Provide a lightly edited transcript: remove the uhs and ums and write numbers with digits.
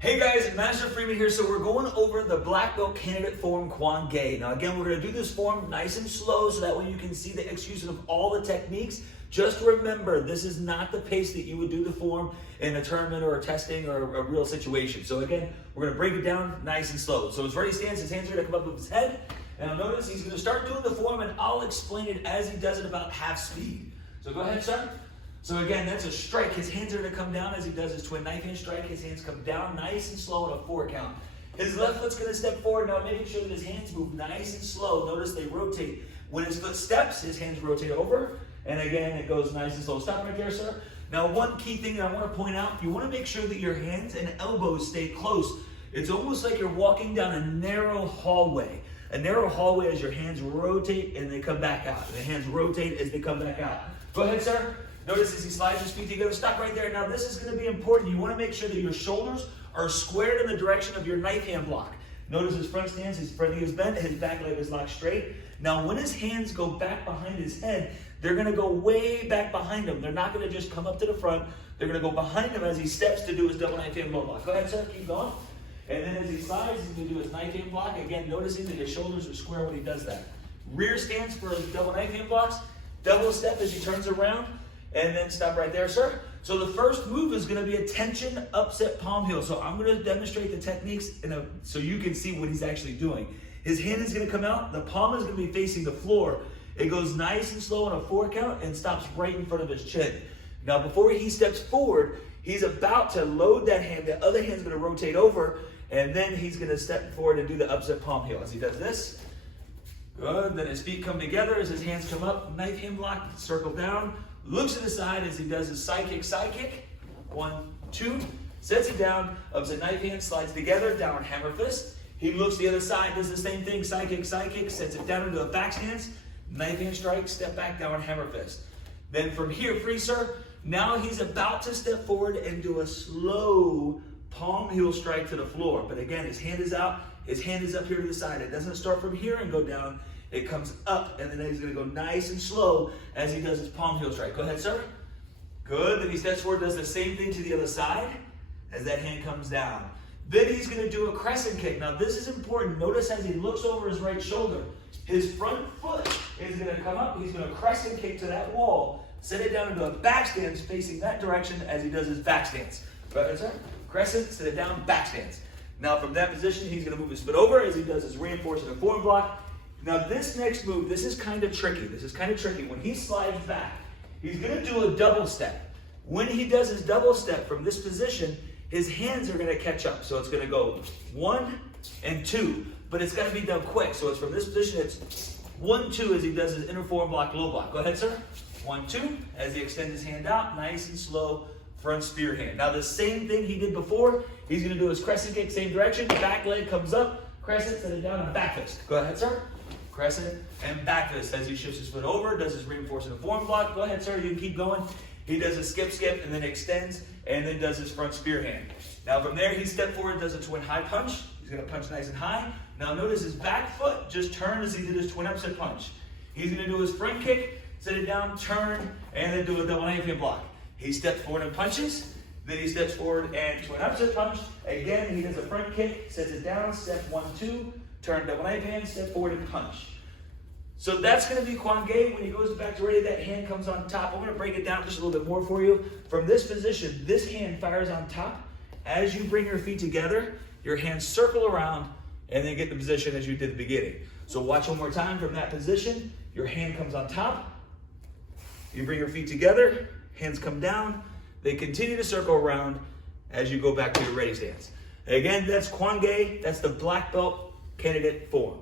Hey guys, Master Freeman here. So we're going over the black belt candidate form Gwang-Gae. Now again, we're going to do this form nice and slow so that way you can see the execution of all the techniques. Just remember, this is not the pace that you would do the form in a tournament or a testing or a real situation. So again, we're going to break it down nice and slow. So as Freddie stands, his hands are going to come up with his head. And notice he's going to start doing the form and I'll explain it as he does it about half speed. So go ahead, sir. So again, that's a strike. His hands are going to come down as he does his twin knife hand strike. His hands come down nice and slow on a 4 count. His left foot's going to step forward, now making sure that his hands move nice and slow. Notice they rotate. When his foot steps, his hands rotate over. And again, it goes nice and slow. Stop right there, sir. Now, one key thing that I want to point out, you want to make sure that your hands and elbows stay close. It's almost like you're walking down a narrow hallway. A narrow hallway as your hands rotate and they come back out. The hands rotate as they come back out. Go ahead, sir. Notice as he slides his feet together. Stop right there. Now this is going to be important. You want to make sure that your shoulders are squared in the direction of your knife hand block. Notice his front stance, his front knee is bent, his back leg is locked straight. Now when his hands go back behind his head, they're going to go way back behind him. They're not going to just come up to the front. They're going to go behind him as he steps to do his double knife hand block. Go ahead, sir. Keep going. And then as he slides, he's going to do his knife hand block. Again, noticing that his shoulders are square when he does that. Rear stance for his double knife hand blocks. Double step as he turns around. And then stop right there, sir. So the first move is going to be a tension upset palm heel. So I'm going to demonstrate the techniques so you can see what he's actually doing. His hand is going to come out. The palm is going to be facing the floor. It goes nice and slow on a 4 count and stops right in front of his chin. Now before he steps forward, he's about to load that hand. The other hand's going to rotate over. And then he's going to step forward and do the upset palm heel. As he does this, good. Then his feet come together as his hands come up. Knife hand block, circle down. Looks to the side as he does his side kick. 1, 2. Sets it down. Upset knife hand, slides together, downward hammer fist. He looks the other side, does the same thing. Side kick, sets it down into a back stance. Knife hand strike, step back, downward hammer fist. Then from here, free sir. Now he's about to step forward and do a slow palm heel strike to the floor. But again, his hand is out. His hand is up here to the side. It doesn't start from here and go down. It comes up, and then he's going to go nice and slow as he does his palm heel strike. Go ahead, sir. Good. Then he steps forward, does the same thing to the other side as that hand comes down. Then he's going to do a crescent kick. Now, this is important. Notice as he looks over his right shoulder, his front foot is going to come up. He's going to crescent kick to that wall, set it down into a back stance facing that direction as he does his back stance. Go ahead, sir. Crescent, set it down, back stance. Now, from that position, he's going to move his foot over as he does his reinforcement and form block. Now this next move, this is kind of tricky. When he slides back, he's going to do a double step. When he does his double step from this position, his hands are going to catch up. So it's going to go 1 and 2, but it's got to be done quick. So it's from this position, it's 1, 2 as he does his inner form block, low block. Go ahead, sir. 1, 2 as he extends his hand out, nice and slow front spear hand. Now the same thing he did before, he's going to do his crescent kick, same direction, back leg comes up, crescent, set it down, and back fist. Go ahead, sir. Crescent and back fist as he shifts his foot over, does his reinforcement form block. Go ahead, sir, you can keep going. He does a skip, and then extends, and then does his front spear hand. Now from there, he steps forward, does a twin high punch. He's gonna punch nice and high. Now notice his back foot just turned as he did his twin upset punch. He's gonna do his front kick, set it down, turn, and then do a double knife hand block. He steps forward and punches, then he steps forward and twin upset punch. Again, he does a front kick, sets it down, step 1, 2, turn double knife hand, step forward and punch. So that's going to be Gwang-Gae. When he goes back to ready, that hand comes on top. I'm going to break it down just a little bit more for you. From this position, this hand fires on top. As you bring your feet together, your hands circle around and then get the position as you did at the beginning. So watch one more time from that position. Your hand comes on top. You bring your feet together, hands come down. They continue to circle around as you go back to your ready stance. Again, that's Gwang-Gae. That's the black belt candidate form.